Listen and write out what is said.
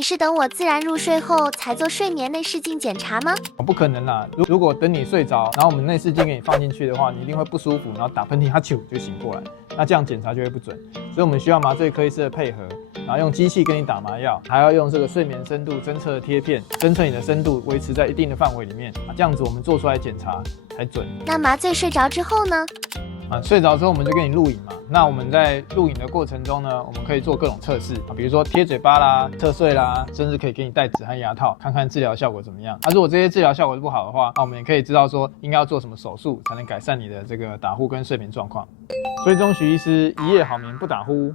你是等我自然入睡后才做睡眠内视镜检查吗？不可能啦！如果等你睡着，然后我们内视镜给你放进去的话，你一定会不舒服，然后打喷嚏，哈啾就醒过来，那这样检查就会不准。所以我们需要麻醉科医师的配合，然后用机器给你打麻药，还要用这个睡眠深度侦测的贴片，侦测你的深度维持在一定的范围里面，这样子我们做出来检查才准。那麻醉睡着之后呢？睡着之后我们就给你录影嘛。那我们在录影的过程中呢，我们可以做各种测试，比如说贴嘴巴啦、侧睡啦，甚至可以给你戴纸和牙套，看看治疗效果怎么样。如果这些治疗效果不好的话，那我们也可以知道说应该要做什么手术才能改善你的这个打呼跟睡眠状况。追踪徐医师，一夜好眠不打呼。